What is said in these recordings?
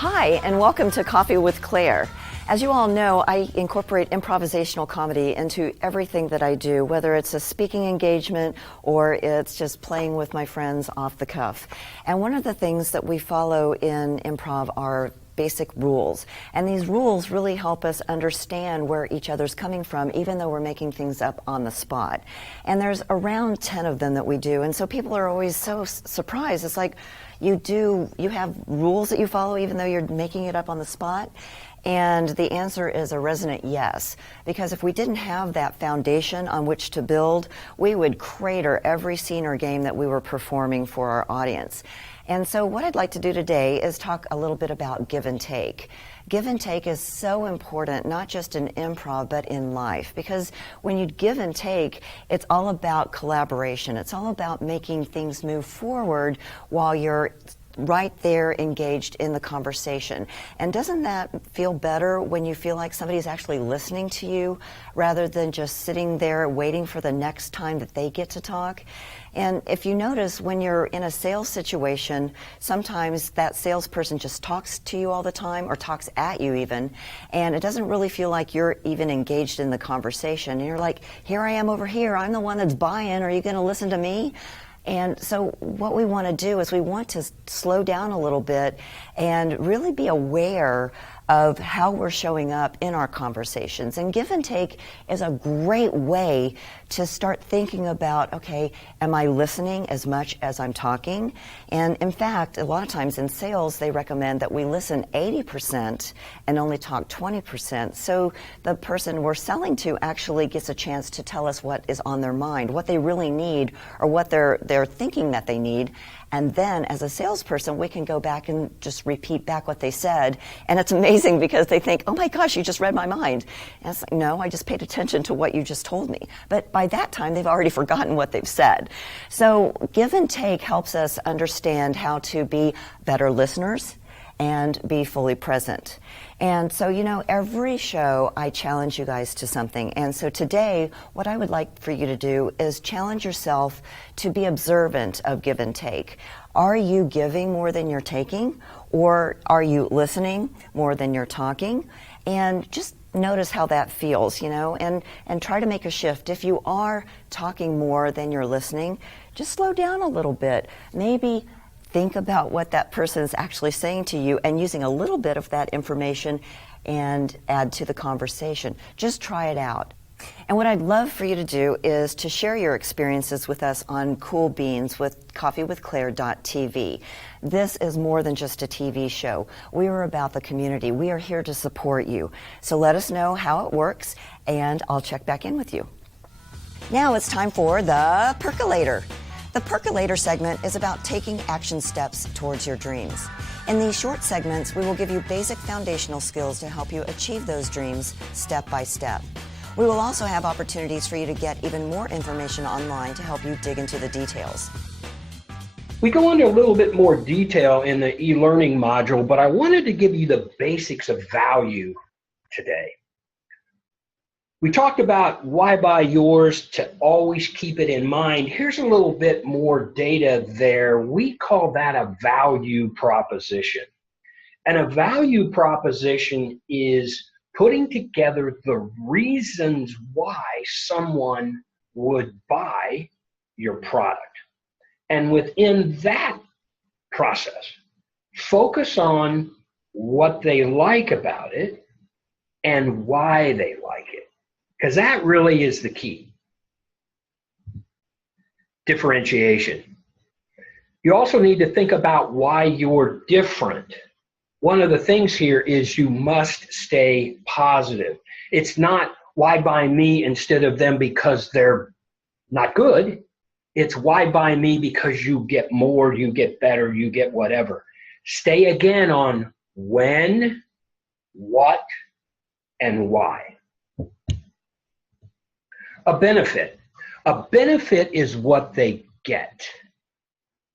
Hi, and welcome to Coffee with Claire. As you all know, I incorporate improvisational comedy into everything that I do, whether it's a speaking engagement or it's just playing with my friends off the cuff. And one of the things that we follow in improv are basic rules. And these rules really help us understand where each other's coming from, even though we're making things up on the spot. And there's around 10 of them that we do. And so people are always so surprised. It's like, you have rules that you follow even though you're making it up on the spot? And the answer is a resonant yes, because if we didn't have that foundation on which to build, we would crater every scene or game that we were performing for our audience. And so what I'd like to do today is talk a little bit about give and take. Give and take is so important, not just in improv, but in life. Because when you give and take, it's all about collaboration. It's all about making things move forward while you're right there engaged in the conversation. And doesn't that feel better when you feel like somebody's actually listening to you rather than just sitting there waiting for the next time that they get to talk? And if you notice, when you're in a sales situation, sometimes that salesperson just talks to you all the time or talks at you even, and it doesn't really feel like you're even engaged in the conversation. And you're like, here I am over here, I'm the one that's buying, are you going to listen to me? And so what we want to do is we want to slow down a little bit and really be aware of how we're showing up in our conversations. And give and take is a great way to start thinking about, okay, am I listening as much as I'm talking? And in fact, a lot of times in sales, they recommend that we listen 80% and only talk 20%. So the person we're selling to actually gets a chance to tell us what is on their mind, what they really need, or what they're thinking that they need. And then as a salesperson, we can go back and just repeat back what they said. And it's amazing because they think, oh my gosh, you just read my mind. And it's like, no, I just paid attention to what you just told me. But by that time, they've already forgotten what they've said. So give and take helps us understand how to be better listeners and be fully present. And so, every show I challenge you guys to something. And so today, what I would like for you to do is challenge yourself to be observant of give and take. Are you giving more than you're taking? Or are you listening more than you're talking? And just notice how that feels, and try to make a shift. If you are talking more than you're listening, just slow down a little bit. Maybe think about what that person is actually saying to you and using a little bit of that information and add to the conversation. Just try it out. And what I'd love for you to do is to share your experiences with us on Cool Beans with coffeewithclaire.tv. This is more than just a TV show. We are about the community. We are here to support you. So let us know how it works, and I'll check back in with you. Now it's time for the Percolator. The Percolator segment is about taking action steps towards your dreams. In these short segments, we will give you basic foundational skills to help you achieve those dreams step by step. We will also have opportunities for you to get even more information online to help you dig into the details. We go into a little bit more detail in the e-learning module, but I wanted to give you the basics of value today. We talked about why buy yours, to always keep it in mind. Here's a little bit more data there. We call that a value proposition. And a value proposition is putting together the reasons why someone would buy your product. And within that process, focus on what they like about it and why they like it. Because that really is the key. Differentiation. You also need to think about why you're different. One of the things here is you must stay positive. It's not why buy me instead of them because they're not good. It's why buy me because you get more, you get better, you get whatever. Stay again on when, what, and why. A benefit. A benefit is what they get.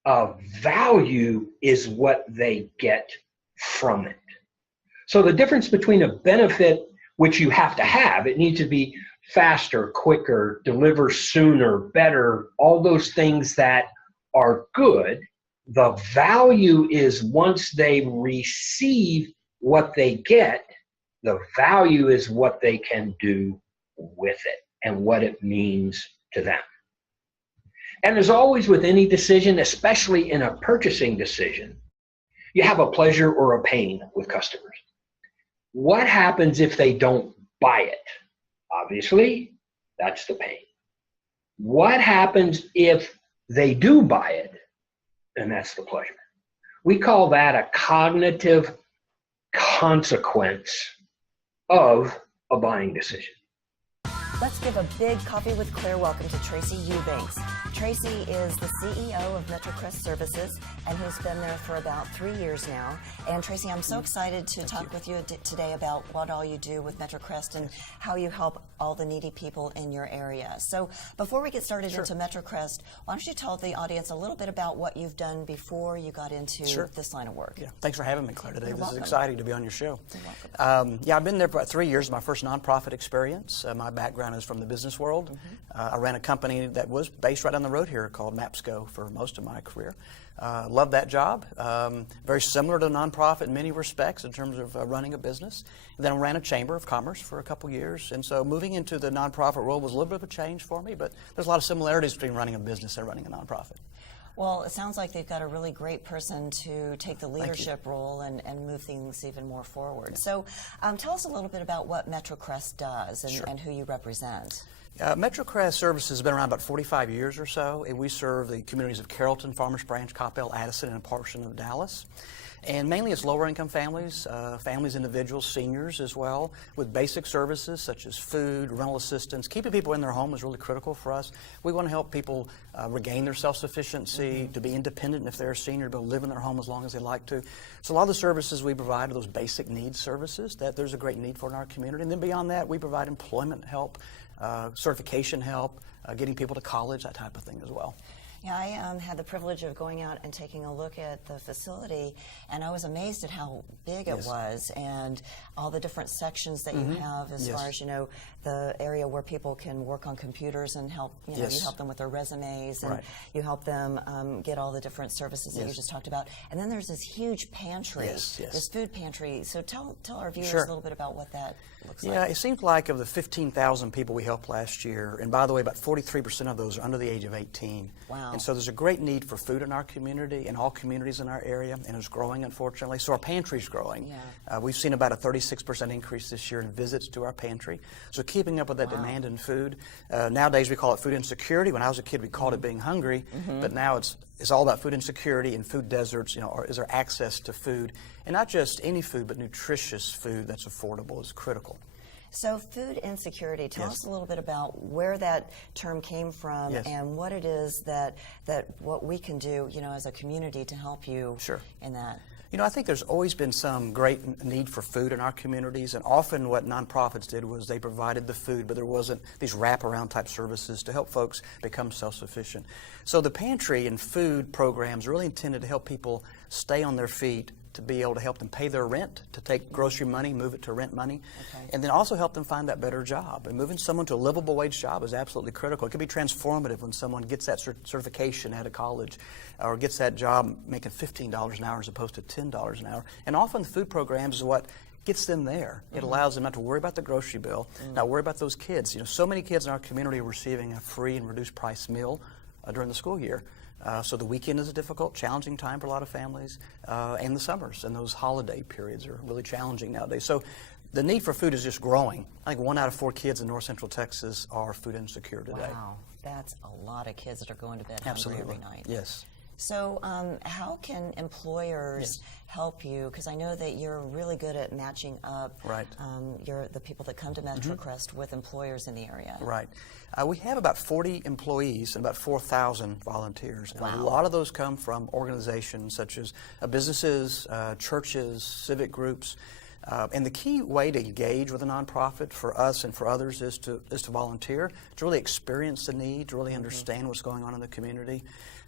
A value is what they get from it. So the difference between a benefit, which you have to have, it needs to be faster, quicker, deliver sooner, better, all those things that are good, The value is once they receive what they get, the value is what they can do with it and what it means to them. And as always with any decision, especially in a purchasing decision, you have a pleasure or a pain with customers. What happens if they don't buy it? Obviously, that's the pain. What happens if they do buy it? And that's the pleasure. We call that a cognitive consequence of a buying decision. Let's give a big Coffee with Claire welcome to Tracy Eubanks. Tracy is the CEO of MetroCrest Services, and he's been there for about 3 years now. And Tracy, I'm so excited to talk with you today about what all you do with MetroCrest and how you help all the needy people in your area. So before we get started into MetroCrest, why don't you tell the audience a little bit about what you've done before you got into this line of work? Yeah, thanks for having me, Claire, today. You're This welcome. is exciting to be on your show. You're welcome. Yeah, I've been there for about 3 years, my first nonprofit experience. My background is from the business world. I ran a company that was based right down the road here called MapsCo for most of my career. Loved that job. Very similar to a nonprofit in many respects in terms of running a business. And then I ran a chamber of commerce for a couple years. And so moving into the nonprofit world was a little bit of a change for me, but there's a lot of similarities between running a business and running a nonprofit. Well, it sounds like they've got a really great person to take the leadership role and move things even more forward. So tell us a little bit about what MetroCrest does and who you represent. MetroCrest Services has been around about 45 years or so, and we serve the communities of Carrollton, Farmers Branch, Coppell, Addison, and a portion of Dallas. And mainly it's lower income families, individuals, seniors as well, with basic services such as food, rental assistance. Keeping people in their home is really critical for us. We want to help people regain their self-sufficiency, to be independent if they're a senior, to be able to live in their home as long as they like to. So a lot of the services we provide are those basic needs services that there's a great need for in our community. And then beyond that, we provide employment help, certification help, getting people to college, that type of thing as well. Yeah, I had the privilege of going out and taking a look at the facility, and I was amazed at how big it was and all the different sections that you have as far as, you know, the area where people can work on computers and help, you know, you help them with their resumes and you help them get all the different services that you just talked about. And then there's this huge pantry, this food pantry. So tell our viewers a little bit about what that looks like. Yeah, it seems like of the 15,000 people we helped last year, and by the way, about 43% of those are under the age of 18. Wow. And so there's a great need for food in our community, in all communities in our area, and it's growing, unfortunately. So our pantry's growing. Yeah. We've seen about a 36% increase this year in visits to our pantry. So keeping up with that demand in food. Nowadays we call it food insecurity. When I was a kid, we called it being hungry, but now it's all about food insecurity and food deserts. You know, or is there access to food, and not just any food, but nutritious food that's affordable is critical. So food insecurity, tell us a little bit about where that term came from and what it is that what we can do, you know, as a community to help you in that. You know, I think there's always been some great need for food in our communities, and often what nonprofits did was they provided the food, but there wasn't these wraparound type services to help folks become self-sufficient. So the pantry and food programs are really intended to help people stay on their feet, to be able to help them pay their rent, to take grocery money, move it to rent money, and then also help them find that better job. And moving someone to a livable wage job is absolutely critical. It can be transformative when someone gets that certification out of college or gets that job making $15 an hour as opposed to $10 an hour. And often the food programs is what gets them there. It allows them not to worry about the grocery bill, not worry about those kids. You know, so many kids in our community are receiving a free and reduced price meal during the school year. So the weekend is a difficult, challenging time for a lot of families, and the summers and those holiday periods are really challenging nowadays. So the need for food is just growing. I think 1 out of 4 kids in North Central Texas are food insecure today. Wow, that's a lot of kids that are going to bed hungry every night. Yes. So how can employers help you? Because I know that you're really good at matching up the people that come to MetroCrest with employers in the area. Right. We have about 40 employees and about 4,000 volunteers. And a lot of those come from organizations such as businesses, churches, civic groups. And the key way to engage with a nonprofit for us and for others is to volunteer, to really experience the need, to really understand what's going on in the community.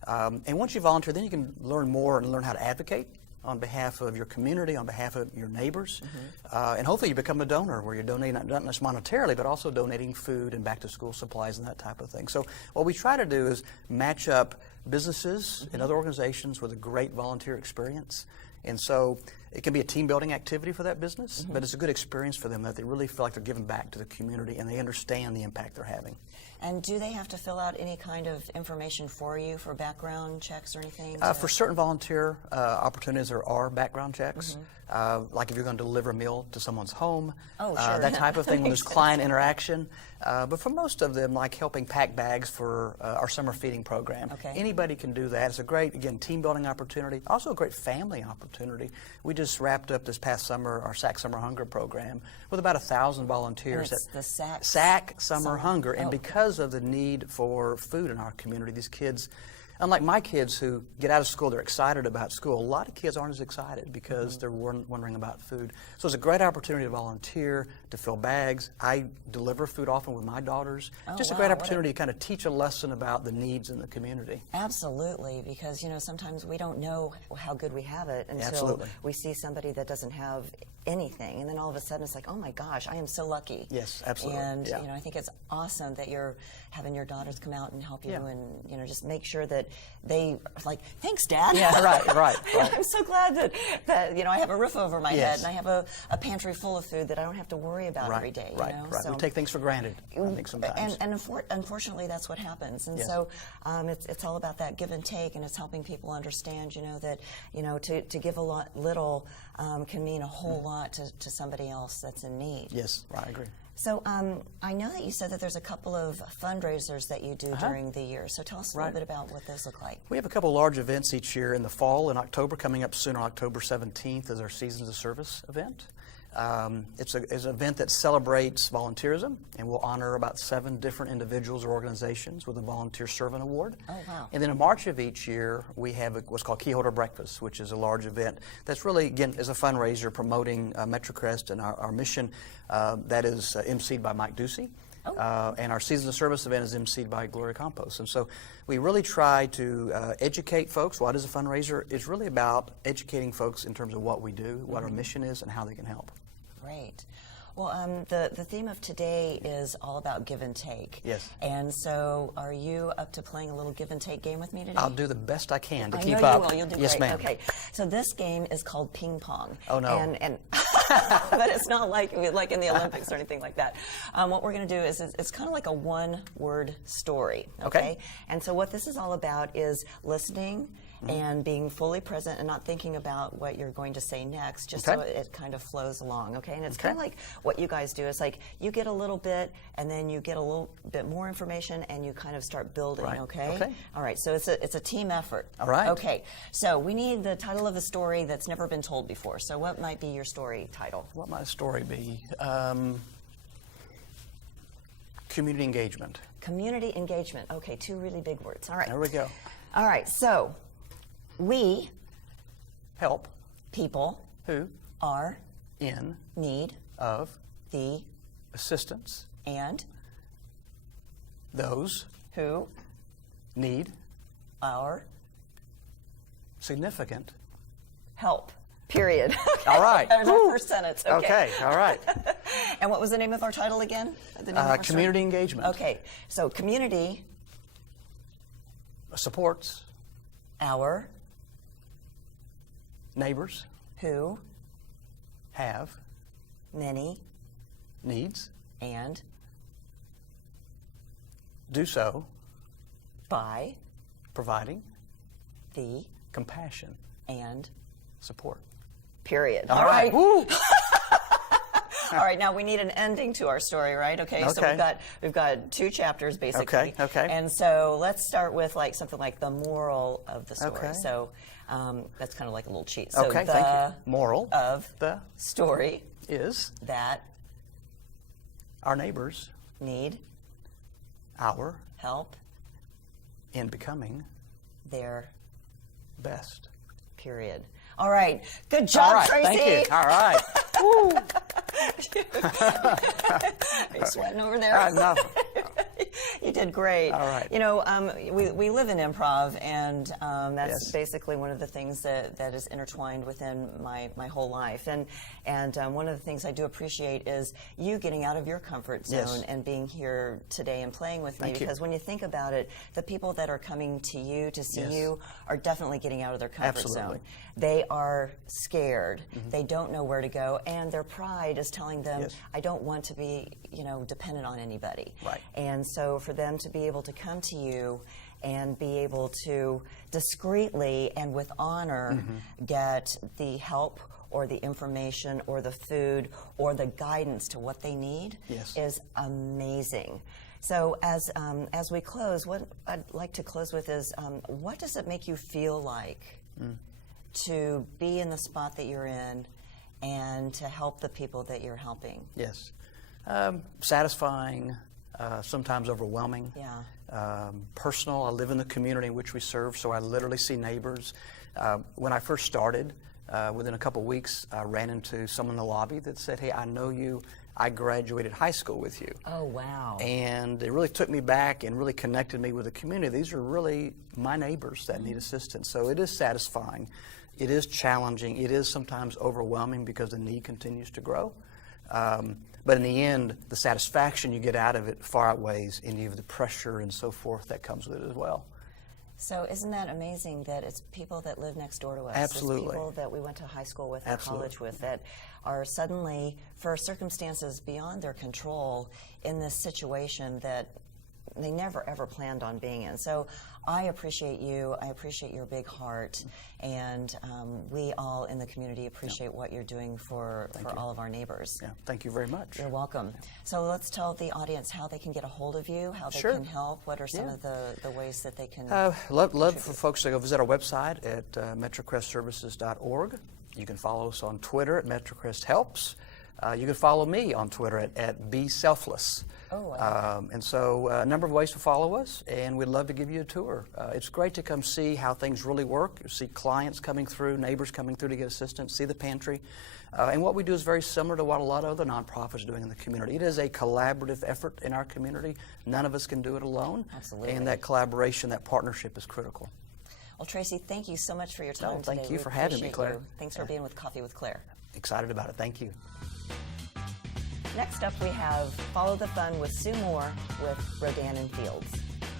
And once you volunteer, then you can learn more and learn how to advocate on behalf of your community, on behalf of your neighbors. And hopefully you become a donor where you're donating not just monetarily, but also donating food and back-to-school supplies and that type of thing. So what we try to do is match up businesses and other organizations with a great volunteer experience. And so it can be a team building activity for that business, but it's a good experience for them that they really feel like they're giving back to the community and they understand the impact they're having. And do they have to fill out any kind of information for you for background checks or anything? For certain volunteer opportunities, there are background checks. Like if you're going to deliver a meal to someone's home, that type of thing when there's client interaction. But for most of them, like helping pack bags for our summer feeding program, anybody can do that. It's a great, again, team building opportunity, also a great family opportunity. We just wrapped up this past summer our SAC Summer Hunger program with about 1,000 volunteers. It's the SAC Summer Hunger, and because of the need for food in our community, these kids, unlike my kids who get out of school, they're excited about school. A lot of kids aren't as excited because they're wondering about food. So it's a great opportunity to volunteer, to fill bags. I deliver food often with my daughters. Just a great opportunity to kind of teach a lesson about the needs in the community. Absolutely, because sometimes we don't know how good we have it until we see somebody that doesn't have anything, and then all of a sudden it's like, oh my gosh, I am so lucky. Yes, absolutely. And I think it's awesome that you're having your daughters come out and help you, and just make sure that they are like, thanks, Dad. Yeah, right. I'm so glad that I have a roof over my head and I have a pantry full of food that I don't have to worry about every day. Right. So, we take things for granted, I think, sometimes. And unfortunately, that's what happens. And so it's all about that give and take, and it's helping people understand, that to give a little can mean a whole lot to somebody else that's in need. Yes, I agree. So I know that you said that there's a couple of fundraisers that you do during the year. So tell us a little bit about what those look like. We have a couple large events each year in the fall. In October, coming up soon on October 17th, is our Seasons of Service event. It's an event that celebrates volunteerism, and we'll honor about 7 different individuals or organizations with a Volunteer Servant Award. Oh, wow. And then in March of each year, we have what's called Keyholder Breakfast, which is a large event that's really, again, is a fundraiser promoting MetroCrest and our mission that is emceed by Mike Ducey. And our Seasons of Service event is emceed by Gloria Campos. And so we really try to educate folks. What is a fundraiser? It's really about educating folks in terms of what we do, what our mission is, and how they can help. Great. Well, the theme of today is all about give and take. Yes. And so are you up to playing a little give and take game with me today? I'll do the best I can to I keep know up. You will. You'll do yes, great. ma'am. Okay. So this game is called ping pong. Oh, no. And but it's not like in the Olympics or anything like that. What we're going to do is it's kind of like a one-word story. Okay. And so what this is all about is listening and being fully present and not thinking about what you're going to say next, just so it kind of flows along, okay? And it's kind of like what you guys do. It's like you get a little bit, and then you get a little bit more information, and you kind of start building, okay? All right, so it's a team effort. All right. Okay, so we need the title of a story that's never been told before. So what might be your story title? What might the story be? Community engagement. Community engagement. Okay, 2 really big words. All right. There we go. All right, so we help people who are in need of the assistance and those who need our significant help. Period. Okay. All right. That was our first sentence. Okay. All right. And what was the name of our title again? The name of our community story? engagement. Okay. So community supports our neighbors who have many needs and do so by providing the compassion and support. Period. All right. Woo. All right, now we need an ending to our story, right? Okay, so we've got 2 chapters basically. Okay. And so let's start with something like the moral of the story. Okay. So that's kind of like a little cheat. So thank you. Moral of the story is that our neighbors need our help in becoming their best. Period. All right. Good job, Tracy. Thank you. All right. Woo. Are you sweating over there? No. You did great. All right. You know, we live in improv, and that's Yes. basically one of the things that is intertwined within my whole life. And one of the things I do appreciate is you getting out of your comfort zone Yes. and being here today and playing with me. Thank you. Because when you think about it, the people that are coming to you to see Yes. you are definitely getting out of their comfort Absolutely. zone. They are scared. They don't know where to go, and their pride is telling them, Yes. I don't want to be, dependent on anybody. Right. And so for them to be able to come to you and be able to discreetly and with honor get the help or the information or the food or the guidance to what they need Yes. is amazing. So as we close, what I'd like to close with is, what does it make you feel like to be in the spot that you're in and to help the people that you're helping? Yes. Satisfying, sometimes overwhelming. Yeah. Personal. I live in the community in which we serve, so I literally see neighbors. When I first started, within a couple weeks, I ran into someone in the lobby that said, hey, I know you. I graduated high school with you. Oh, wow. And it really took me back and really connected me with the community. These are really my neighbors that need assistance. So it is satisfying. It is challenging. It is sometimes overwhelming because the need continues to grow. But in the end, the satisfaction you get out of it far outweighs any of the pressure and so forth that comes with it as well. So isn't that amazing that it's people that live next door to us? Absolutely. It's people that we went to high school with or Absolutely. college with that are suddenly, for circumstances beyond their control, in this situation that they never ever planned on being in. So I appreciate you. I appreciate your big heart, and we all in the community appreciate what you're doing for all of our neighbors. Yeah, thank you very much. You're welcome. So let's tell the audience how they can get a hold of you, how they Sure. can help. What are some Yeah. of the ways that they can? Love for folks to go visit our website at metrocrestservices.org. You can follow us on Twitter at Metrocrest Helps. You can follow me on Twitter at Be Selfless. Oh, wow. And so a number of ways to follow us, and we'd love to give you a tour. It's great to come see how things really work. You see clients coming through, neighbors coming through to get assistance, see the pantry. And what we do is very similar to what a lot of other nonprofits are doing in the community. It is a collaborative effort in our community. None of us can do it alone. Absolutely. And that collaboration, that partnership is critical. Well, Tracy, thank you so much for your time thank today. you We for having me, appreciate Claire. you. Thanks for being with Coffee with Claire. Excited about it. Thank you. Next up, we have Follow the Fun with Sue Moore with Rodan and Fields.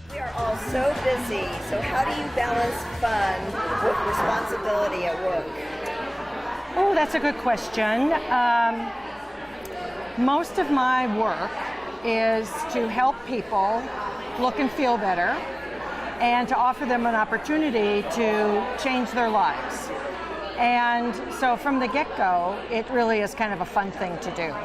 We are all so busy, so how do you balance fun with responsibility at work? Oh, that's a good question. Most of my work is to help people look and feel better and to offer them an opportunity to change their lives. And so from the get-go, it really is kind of a fun thing to do.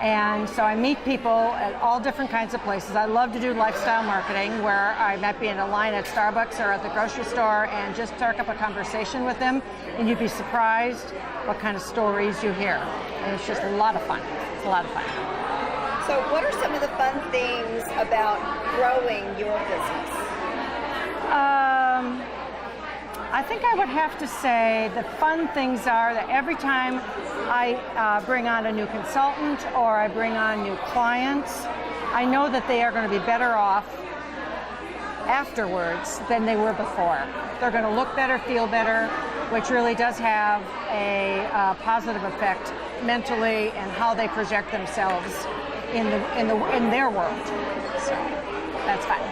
And so I meet people at all different kinds of places. I love to do lifestyle marketing where I might be in a line at Starbucks or at the grocery store and just start up a conversation with them, and you'd be surprised what kind of stories you hear. And it's just a lot of fun. It's a lot of fun. So what are some of the fun things about growing your business? I think I would have to say the fun things are that every time I bring on a new consultant or I bring on new clients, I know that they are going to be better off afterwards than they were before. They're going to look better, feel better, which really does have a positive effect mentally and how they project themselves in their world. So that's fun.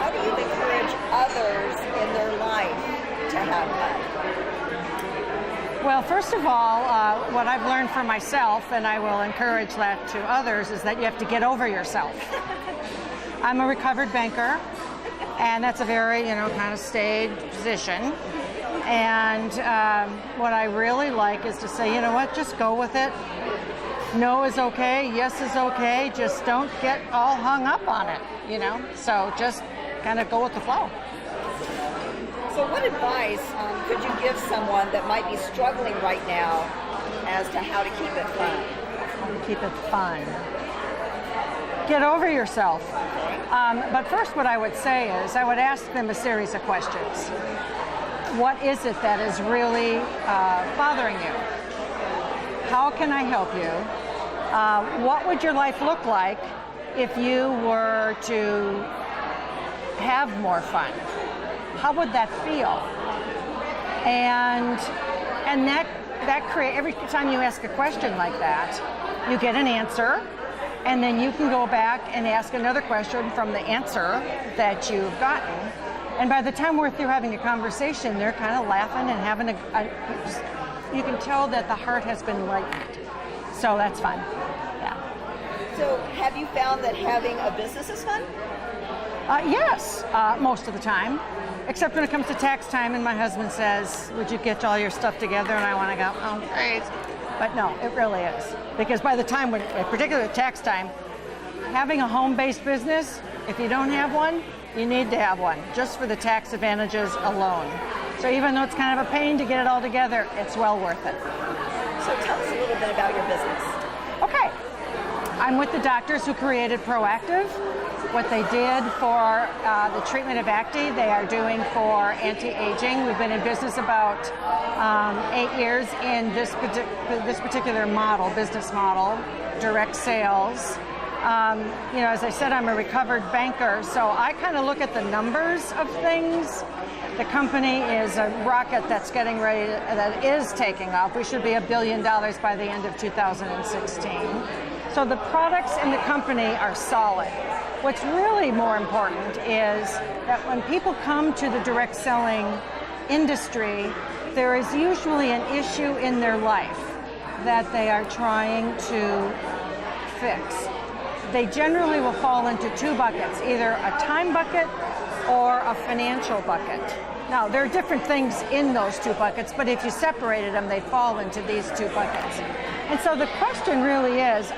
How do you encourage others in their life to have fun? Well, first of all, what I've learned for myself, and I will encourage that to others, is that you have to get over yourself. I'm a recovered banker, and that's a very, kind of staid position. And what I really like is to say, you know what, just go with it. No is okay, yes is okay, just don't get all hung up on it, So just kind of go with the flow. So what advice could you give someone that might be struggling right now as to how to keep it fun? Keep it fun. Get over yourself. But first what I would say is I would ask them a series of questions. What is it that is really bothering you? How can I help you? What would your life look like if you were to have more fun? How would that feel? And that create, every time you ask a question like that, you get an answer, and then you can go back and ask another question from the answer that you've gotten. And by the time we're through having a conversation, they're kind of laughing and having you can tell that the heart has been lightened. So that's fun. Yeah. So have you found that having a business is fun? Yes, most of the time. Except when it comes to tax time and my husband says, would you get all your stuff together? And I want to go, oh, great. But no, it really is. Because by the time, particularly at tax time, having a home-based business, if you don't have one, you need to have one, just for the tax advantages alone. So even though it's kind of a pain to get it all together, it's well worth it. So tell us a little bit about your business. Okay. I'm with the doctors who created Proactive. What they did for the treatment of acne, they are doing for anti-aging. We've been in business about 8 years in this particular model, business model, direct sales. As I said, I'm a recovered banker, so I kind of look at the numbers of things. The company is a rocket that's getting ready, that is taking off. We should be $1 billion by the end of 2016. So the products in the company are solid. What's really more important is that when people come to the direct selling industry, there is usually an issue in their life that they are trying to fix. They generally will fall into two buckets, either a time bucket or a financial bucket. Now, there are different things in those two buckets, but if you separated them, they fall into these two buckets. And so the question really is,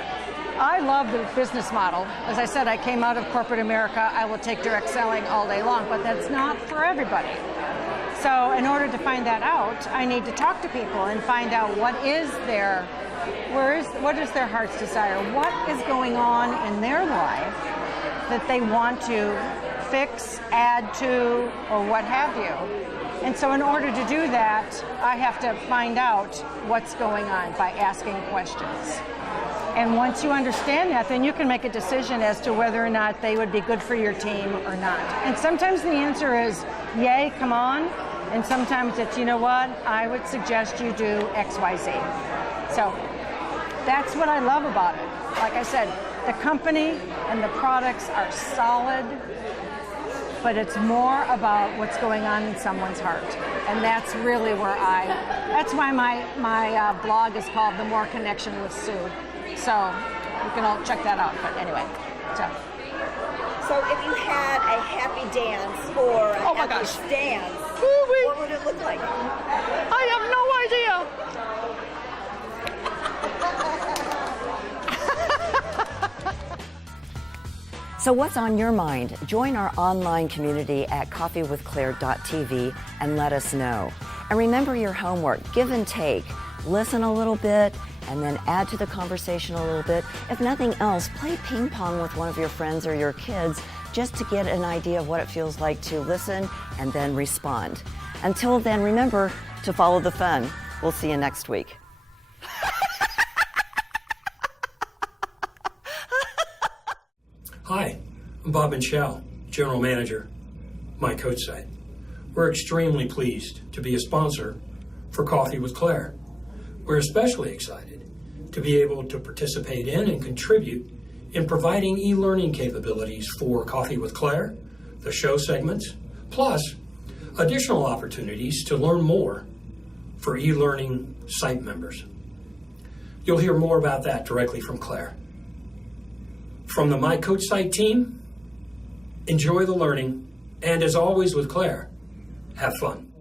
I love the business model. As I said, I came out of corporate America. I will take direct selling all day long, but that's not for everybody. So in order to find that out, I need to talk to people and find out what is their heart's desire? What is going on in their life that they want to fix, add to, or what have you? And so in order to do that, I have to find out what's going on by asking questions. And once you understand that, then you can make a decision as to whether or not they would be good for your team or not. And sometimes the answer is, yay, come on. And sometimes it's, you know what, I would suggest you do X, Y, Z. So that's what I love about it. Like I said, the company and the products are solid, but it's more about what's going on in someone's heart. And that's really where that's why my blog is called The More Connection with Sue. So you can all check that out. But anyway, so if you had a happy dance or a happy stance, what would it look like? I have no idea. So what's on your mind? Join our online community at coffeewithclaire.tv and let us know. And remember your homework, give and take. Listen a little bit and then add to the conversation a little bit. If nothing else, play ping pong with one of your friends or your kids just to get an idea of what it feels like to listen and then respond. Until then, remember to follow the fun. We'll see you next week. Hi, I'm Bob Michelle, General Manager, My Coach Site. We're extremely pleased to be a sponsor for Coffee with Claire. We're especially excited to be able to participate in and contribute in providing e-learning capabilities for Coffee with Claire, the show segments, plus additional opportunities to learn more for e-learning site members. You'll hear more about that directly from Claire. From the My Coach Site team, enjoy the learning, and as always with Claire, have fun.